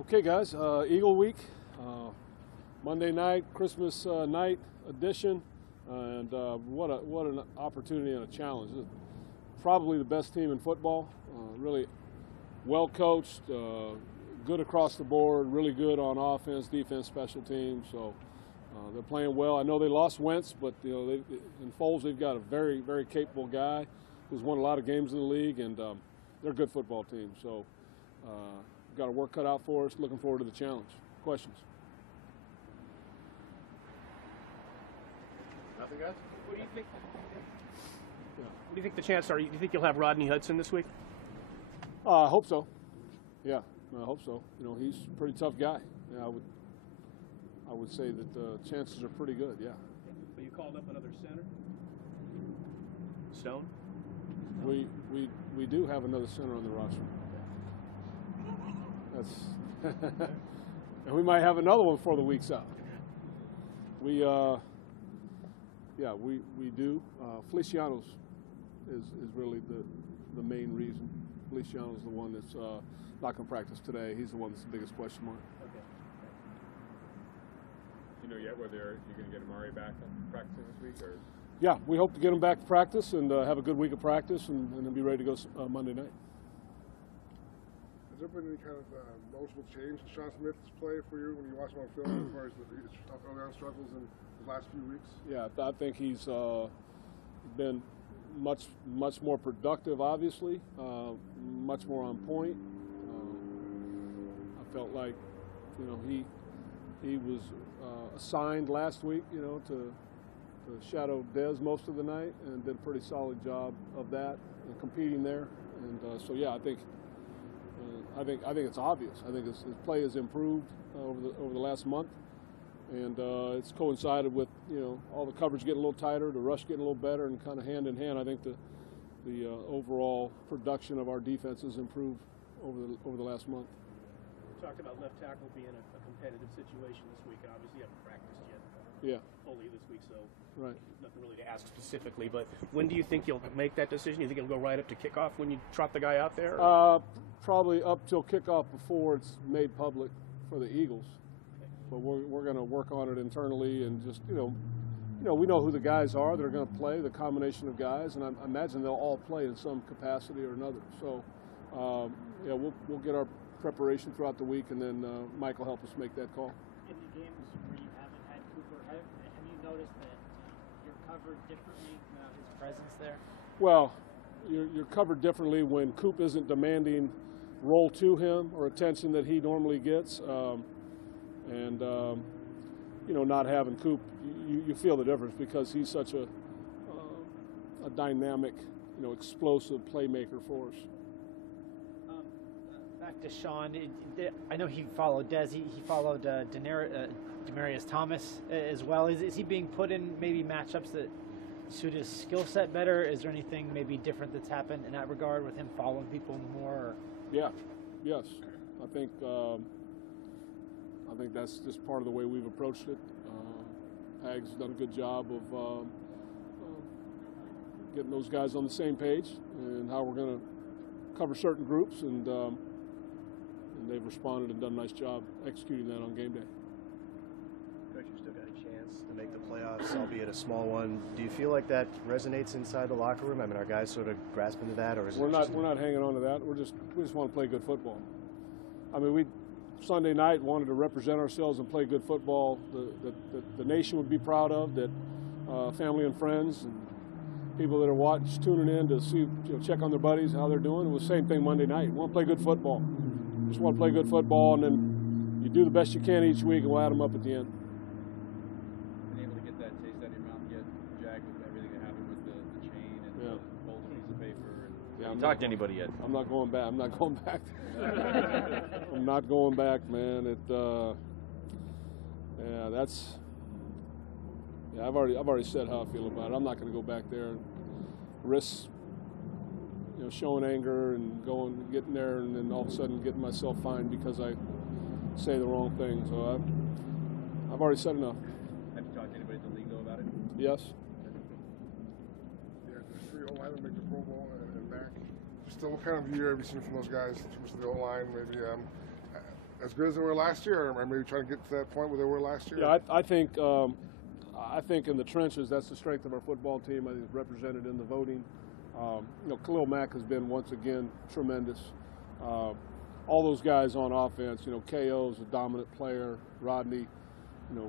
Okay, guys, Eagle Week, Monday night, Christmas night edition, and what an opportunity and a challenge. Probably the best team in football, really well coached, good across the board, really good on offense, defense, special teams. So they're playing well. I know they lost Wentz, but in Foles they've got a very, very capable guy who's won a lot of games in the league, and they're a good football team. So. Got our work cut out for us. Looking forward to the challenge. Questions? Nothing, guys? What do you think? Yeah. What do you think the chances are? Do you think you'll have Rodney Hudson this week? I hope so. Yeah, I hope so. He's a pretty tough guy. Yeah, I would say that the chances are pretty good. Yeah. But you called up another center. Stone. We do have another center on the roster. And we might have another one before the week's up. We do. Feliciano's is really the main reason. Feliciano's the one that's not going to practice today. He's the one that's the biggest question mark. Okay. Do you know yet whether you're going to get Amari back practicing this week, or? Yeah, we hope to get him back to practice and have a good week of practice and then be ready to go Monday night. Has there been any kind of noticeable change in Sean Smith's play for you when you watch him on film as far as his early on struggles in the last few weeks? Yeah, I think he's been much more productive, obviously, much more on point. I felt like, he was assigned last week, to shadow Dez most of the night and did a pretty solid job of that and competing there. And so, yeah, I think it's obvious. I think his play has improved over the last month, and it's coincided with all the coverage getting a little tighter, the rush getting a little better, and kind of hand in hand. I think the overall production of our defense has improved over the last month. You talked about left tackle being a competitive situation this week, and obviously you haven't practiced yet. Yeah. Fully this week, so right. Nothing really to ask specifically. But when do you think you'll make that decision? You think it'll go right up to kickoff when you trot the guy out there? Probably up till kickoff before it's made public for the Eagles. Okay. But we're going to work on it internally and just we know who the guys are that are going to play, the combination of guys, and I imagine they'll all play in some capacity or another. So we'll get our preparation throughout the week, and then Mike will help us make that call. In the games where you haven't had Cooper, have you noticed that you're covered differently without his presence there? Well, you're covered differently when Coop isn't demanding roll to him or attention that he normally gets, and not having Coop, you feel the difference because he's such a dynamic, explosive playmaker for us. Back to Sean, I know he followed Dez. He followed Demaryius Thomas as well. Is he being put in maybe matchups that suit his skill set better? Is there anything maybe different that's happened in that regard with him following people more? Or? Yeah, yes. I think that's just part of the way we've approached it. Hag's done a good job of getting those guys on the same page and how we're going to cover certain groups, and they've responded and done a nice job executing that on game day. Coach, you still got a chance to make the playoffs, albeit a small one. Do you feel like that resonates inside the locker room? I mean, are guys sort of grasping to that, or is we're not hanging on to that. We just want to play good football. I mean, we Sunday night wanted to represent ourselves and play good football that the nation would be proud of, that family and friends and people that are tuning in to see, check on their buddies, how they're doing. It was the same thing Monday night. We want to play good football. Just want to play good football, and then you do the best you can each week, and we'll add them up at the end. Been able to get that taste out of your mouth yet, Jack, with everything that happened with the chain and the folded piece of paper? Yeah, Haven't talked to anybody yet. I'm not going back. I'm not going back. I'm not going back, man. I've already said how I feel about it. I'm not going to go back there and risk, showing anger and getting there, and then all of a sudden getting myself fined because I say the wrong thing. So I've already said enough. Have you talked to anybody at the league though about it? Yes. Yeah, there's 3 O-linemen make the Pro Bowl and back. Still, what kind of year have you seen from those guys in terms of the O-line? Maybe as good as they were last year, or maybe trying to get to that point where they were last year? Yeah, I think in the trenches, that's the strength of our football team. I think it's represented in the voting. Khalil Mack has been once again tremendous. All those guys on offense, KO's a dominant player. Rodney,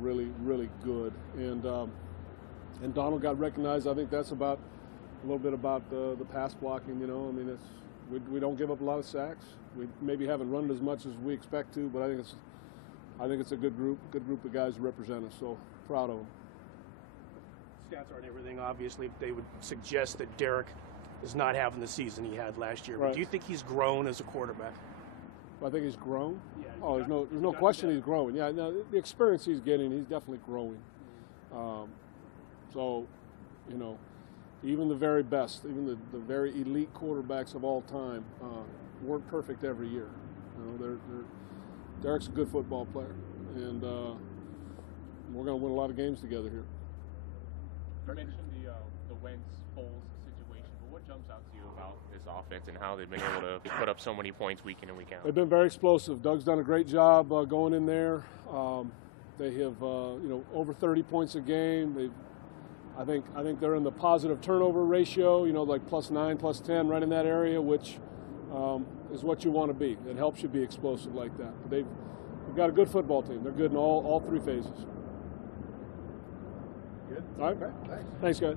really, really good. And Donald got recognized. I think that's a little bit about the pass blocking. We don't give up a lot of sacks. We maybe haven't run as much as we expect to, but I think it's a good group of guys to represent us. So proud of them. Stats aren't everything. Obviously, they would suggest that Derek is not having the season he had last year. Right. But do you think he's grown as a quarterback? I think he's grown. Yeah, There's no question he's growing. Yeah, no, the experience he's getting, he's definitely growing. Even the very best, even the very elite quarterbacks of all time, weren't perfect every year. Derek's a good football player, and we're going to win a lot of games together here. You mentioned the Wentz-Foles situation, but what jumps out to you about this offense and how they've been able to put up so many points week in and week out? They've been very explosive. Doug's done a great job going in there. They have over 30 points a game. I think they're in the positive turnover ratio. Like +9, +10, right in that area, which is what you want to be. It helps you be explosive like that. But they've got a good football team. They're good in all three phases. Good. All right. Thanks, guys.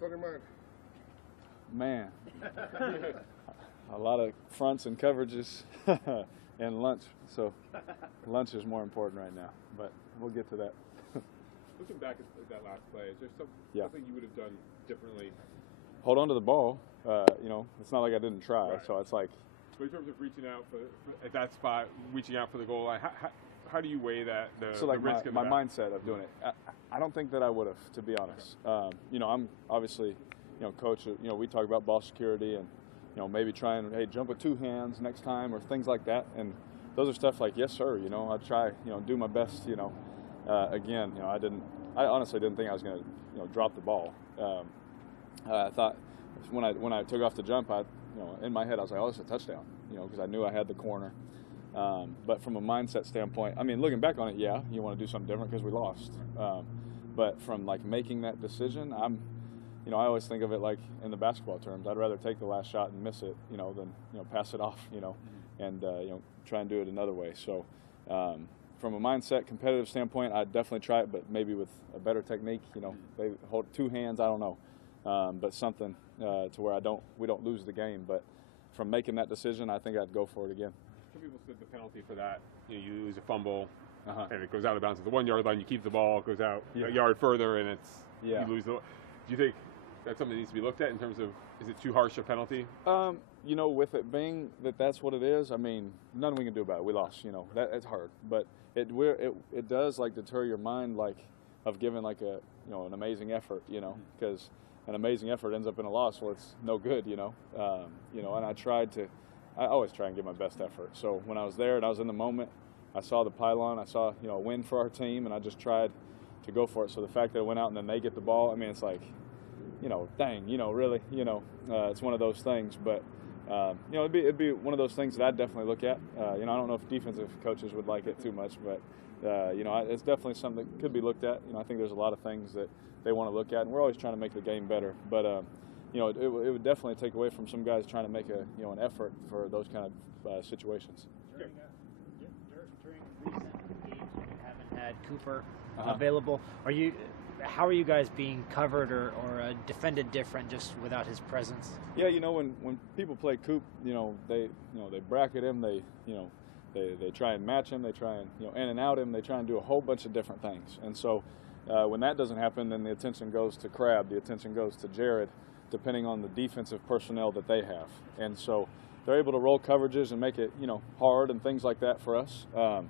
What's on your mind? Man, a lot of fronts and coverages and lunch. So lunch is more important right now, but we'll get to that. Looking back at that last play, is there something you would have done differently? Hold on to the ball. It's not like I didn't try. Right. So it's like. But in terms of reaching out at that spot, reaching out for the goal line, how do you weigh that? The risk of my mindset of doing it. I don't think that I would have, to be honest. I'm obviously, coach. We talk about ball security and maybe trying, hey, jump with two hands next time or things like that. And those are stuff like, yes, sir. I'd try, do my best. Again, I honestly didn't think I was going to, drop the ball. I thought when I took off the jump, in my head I was like, oh, it's a touchdown, because I knew I had the corner. But from a mindset standpoint, looking back on it, yeah, you want to do something different because we lost. But from like making that decision, I always think of it like in the basketball terms. I'd rather take the last shot and miss it, than pass it off, and try and do it another way. So from a mindset, competitive standpoint, I'd definitely try it, but maybe with a better technique. They hold two hands. I don't know, but something to where we don't lose the game. But from making that decision, I think I'd go for it again. Some people said the penalty for that, you lose a fumble, and it goes out of bounds at the 1 yard line. You keep the ball, it goes out a yard further, and you lose the. Do you think that's something that needs to be looked at in terms of, is it too harsh a penalty? With it being that's what it is. Nothing we can do about it. We lost. It's hard, but it does like deter your mind of giving like an amazing effort. Because an amazing effort ends up in a loss. Well, it's no good. And I always try and give my best effort. So when I was there and I was in the moment, I saw the pylon, I saw a win for our team, and I just tried to go for it. So the fact that it went out and then they get the ball, it's like, dang, really, it's one of those things. But it'd be one of those things that I'd definitely look at. I don't know if defensive coaches would like it too much, but it's definitely something that could be looked at. I think there's a lot of things that they want to look at, and we're always trying to make the game better. But it would definitely take away from some guys trying to make an effort for those kind of situations. During recent games when you haven't had Cooper available, how are you guys being covered or defended different just without his presence? Yeah, when people play Coop, they bracket him, they try and match him, they try and in and out him, they try and do a whole bunch of different things, and so When that doesn't happen, then the attention goes to Crab, the attention goes to Jared, depending on the defensive personnel that they have. And so they're able to roll coverages and make it, hard and things like that for us. But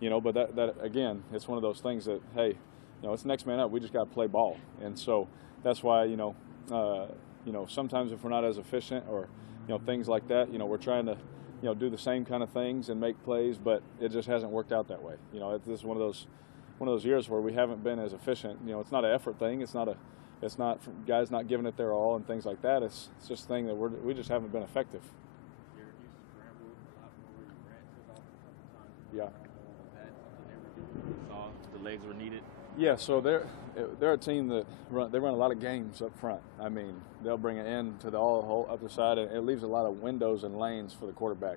that again, it's one of those things that, hey, it's next man up. We just got to play ball. And so that's why, sometimes if we're not as efficient or, things like that, we're trying to, do the same kind of things and make plays, but it just hasn't worked out that way. This is one of those years where we haven't been as efficient. It's not an effort thing. It's not guys not giving it their all and things like that. It's just a thing that we just haven't been effective. Yeah. Saw the legs were needed. Yeah, so they're a team that they run a lot of games up front. I mean, they'll bring it in to the whole other side, and it leaves a lot of windows and lanes for the quarterback.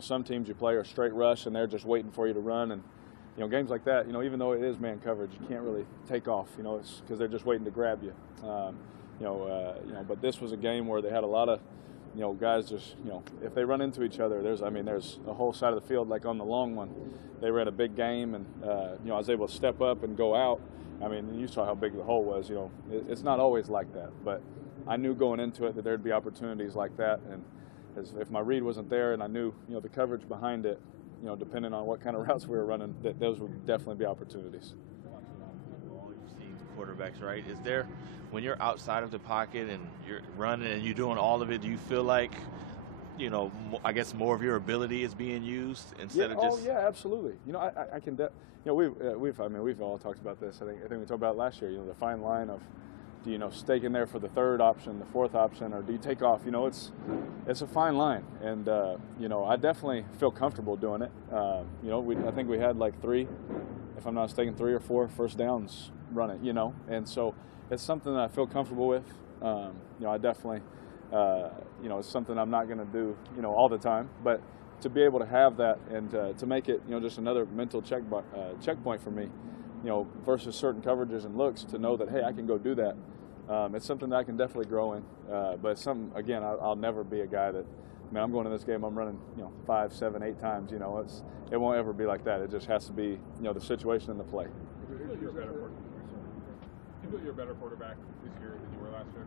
Some teams you play are straight rush, and they're just waiting for you to run. And games like that, even though it is man coverage, you can't really take off. It's because they're just waiting to grab you. But this was a game where they had a lot of guys just, if they run into each other, there's a whole side of the field, like on the long one, they were at a big game, and, I was able to step up and go out. I mean, you saw how big the hole was, it's not always like that, but I knew going into it that there'd be opportunities like that, and if my read wasn't there and I knew, the coverage behind it, depending on what kind of routes we were running, that those would definitely be opportunities. You've seen quarterbacks, right? Is there, when you're outside of the pocket and you're running and you're doing all of it, do you feel like, I guess more of your ability is being used instead of just? Oh yeah, absolutely. I can. We've all talked about this. I think we talked about it last year. The fine line of, do you stake in there for the third option, the fourth option, or do you take off? It's a fine line, and I definitely feel comfortable doing it. I think we had like 3, if I'm not mistaken, 3 or 4 first downs running. And so it's something that I feel comfortable with. I definitely. It's something I'm not going to do, all the time, but to be able to have that and to make it, just another mental checkpoint for me, versus certain coverages and looks, to know that, hey, I can go do that. It's something that I can definitely grow in, but it's something, again, I'll never be a guy that, I'm going to this game, I'm running, 5, 7, 8 times, it won't ever be like that. It just has to be, the situation and the play. Do you feel you're a better quarterback this year than you were last year?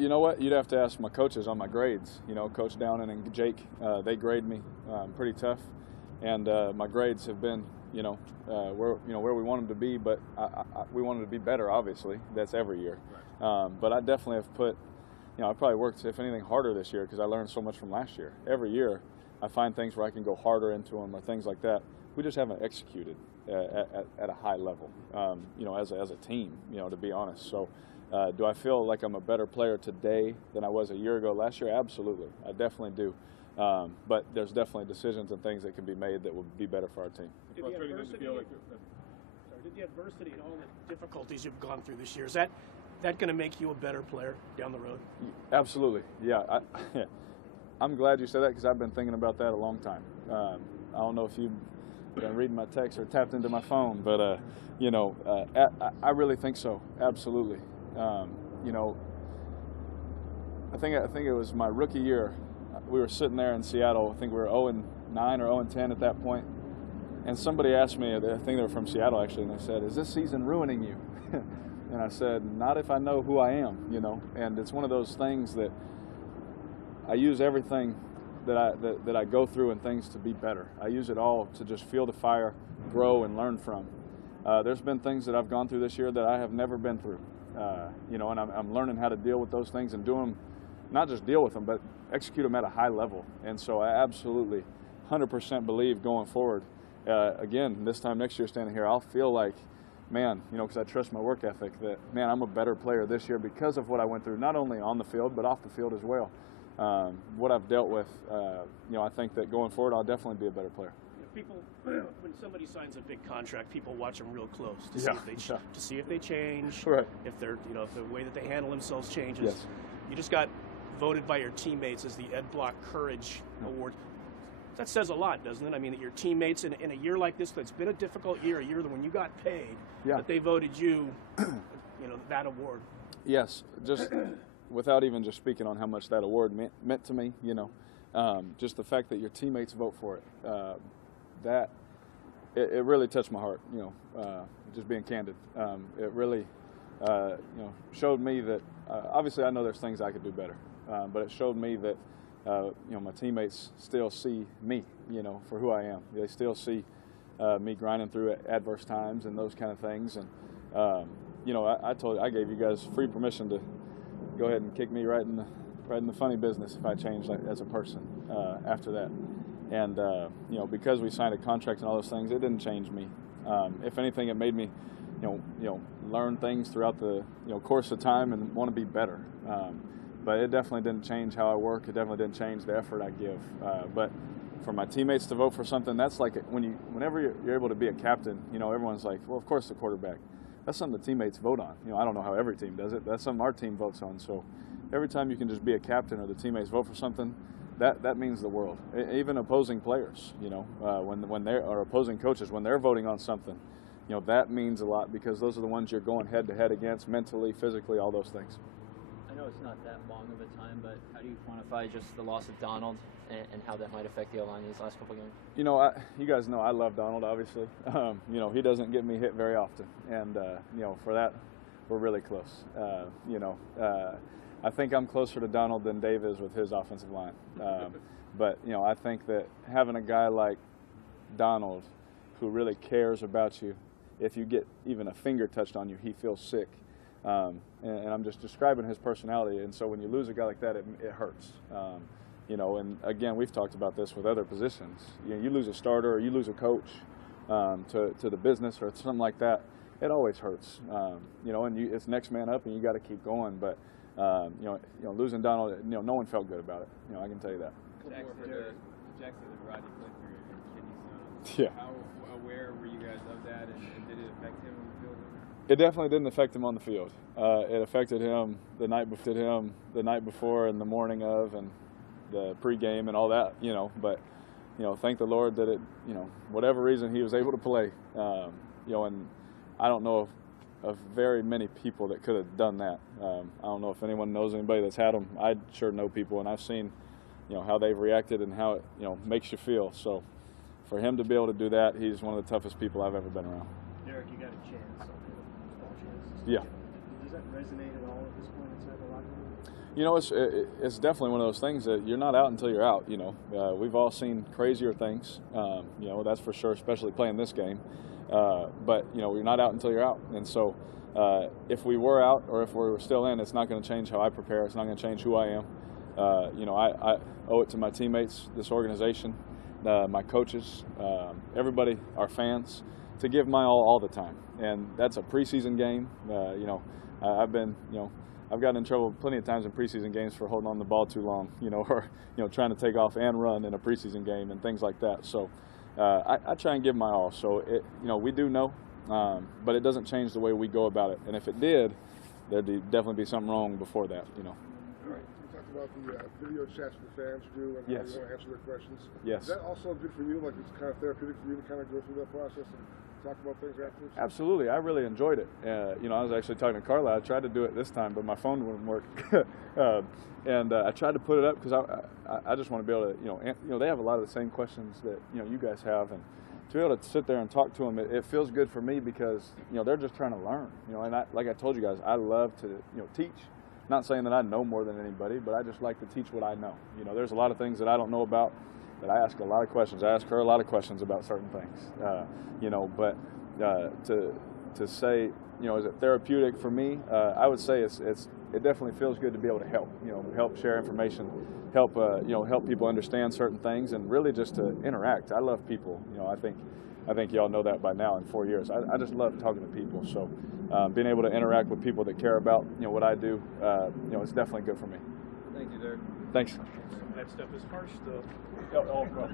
You know what? You'd have to ask my coaches on my grades. Coach Downing and Jake, they grade me pretty tough, and my grades have been, where we want them to be. But we want them to be better. Obviously, that's every year. But I definitely have put, I probably worked, if anything, harder this year because I learned so much from last year. Every year, I find things where I can go harder into them or things like that. We just haven't executed at a high level, as a team, to be honest. So. Do I feel like I'm a better player today than I was a year ago last year? Absolutely. I definitely do. But there's definitely decisions and things that can be made that will be better for our team. Did the adversity and all the difficulties you've gone through this year, is that going to make you a better player down the road? Absolutely. Yeah. I'm glad you said that because I've been thinking about that a long time. I don't know if you've been reading my text or tapped into my phone, but, I really think so. Absolutely. I think it was my rookie year. We were sitting there in Seattle. I think we were 0-9 or 0-10 at that point. And somebody asked me, I think they were from Seattle actually, and they said, "Is this season ruining you?" And I said, "Not if I know who I am, And it's one of those things that I use everything that I go through and things to be better. I use it all to just feel the fire, grow, and learn from. There's been things that I've gone through this year that I have never been through. And I'm learning how to deal with those things and do them, not just deal with them, but execute them at a high level. And so I absolutely 100% believe going forward, again, this time next year standing here, I'll feel like, man, because I trust my work ethic, that, man, I'm a better player this year because of what I went through, not only on the field, but off the field as well. What I've dealt with, I think that going forward, I'll definitely be a better player. People, when somebody signs a big contract, people watch them real close to see if they change, right. If they're, if the way that they handle themselves changes. Yes. You just got voted by your teammates as the Ed Block Courage Award. That says a lot, doesn't it? I mean, that your teammates in a year like this, that's been a difficult year, a year when you got paid, that they voted you, that award. Yes, just without even just speaking on how much that award meant to me, just the fact that your teammates vote for it. That it really touched my heart. just being candid. It really, showed me that obviously I know there's things I could do better, but it showed me that my teammates still see me, for who I am. They still see me grinding through adverse times and those kind of things. And I gave you guys free permission to go ahead and kick me right in the funny business if I changed as a person after that. And because we signed a contract and all those things, it didn't change me. If anything, it made me, learn things throughout the course of time and want to be better. But it definitely didn't change how I work. It definitely didn't change the effort I give. But for my teammates to vote for something, that's like whenever you're able to be a captain, everyone's like, well, of course the quarterback. That's something the teammates vote on. I don't know how every team does it. That's something our team votes on. So every time you can just be a captain or the teammates vote for something, that means the world. Even opposing players, when they are opposing coaches, when they're voting on something, that means a lot because those are the ones you're going head to head against mentally, physically, all those things. I know it's not that long of a time, but how do you quantify just the loss of Donald and how that might affect the O-line these last couple games? You guys know I love Donald, obviously. He doesn't get me hit very often, and for that, we're really close. I think I'm closer to Donald than Dave is with his offensive line. But I think that having a guy like Donald who really cares about you, if you get even a finger touched on you, he feels sick. And I'm just describing his personality. And so when you lose a guy like that, it hurts. And again, we've talked about this with other positions. You lose a starter or you lose a coach to the business or something like that, it always hurts. And it's next man up and you got to keep going. But losing Donald, no one felt good about it. I can tell you that. Jackson and Rodney went through a kidney stone. Yeah. How aware were you guys of that, and did it affect him on the field? It definitely didn't affect him on the field. It affected him the night before and the morning of and the pregame and all that, But, thank the Lord that it, whatever reason he was able to play. And I don't know of very many people that could have done that. I don't know if anyone knows anybody that's had them. I sure know people, and I've seen, how they've reacted and how it, makes you feel. So for him to be able to do that, he's one of the toughest people I've ever been around. Derek, you got a chance, small chance. Yeah. Does that resonate at all at this point inside the locker room? It's definitely one of those things that you're not out until you're out. We've all seen crazier things. That's for sure, especially playing this game. But you're not out until you're out, and so if we were out or if we were still in, it's not going to change how I prepare. It's not going to change who I am. I owe it to my teammates, this organization, my coaches, everybody, our fans, to give my all the time. And that's a preseason game. I've gotten in trouble plenty of times in preseason games for holding on the ball too long, or trying to take off and run in a preseason game and things like that. So I try and give my all. So we do know, but it doesn't change the way we go about it. And if it did, there'd definitely be something wrong before that. All right. You talked about the video chats with the fans do and yes. how you want to answer their questions. Yes. Is that also good for you? Like it's kind of therapeutic for you to kind of go through that process and talk about things afterwards? Absolutely. I really enjoyed it. I was actually talking to Carla. I tried to do it this time, but my phone wouldn't work. And I tried to put it up because I just want to be able to, they have a lot of the same questions that, you guys have. And to be able to sit there and talk to them, it feels good for me because, they're just trying to learn. And like I told you guys, I love to, teach. Not saying that I know more than anybody, but I just like to teach what I know. There's a lot of things that I don't know about that I ask a lot of questions. I ask her a lot of questions about certain things, but to say, is it therapeutic for me? I would say it definitely feels good to be able to help, help share information, help people understand certain things, and really just to interact. I love people. I think y'all know that by now in 4 years. I just love talking to people. So being able to interact with people that care about, what I do, it's definitely good for me. Thank you, Derek. Thanks. That stuff is harsh, though. Oh, bro.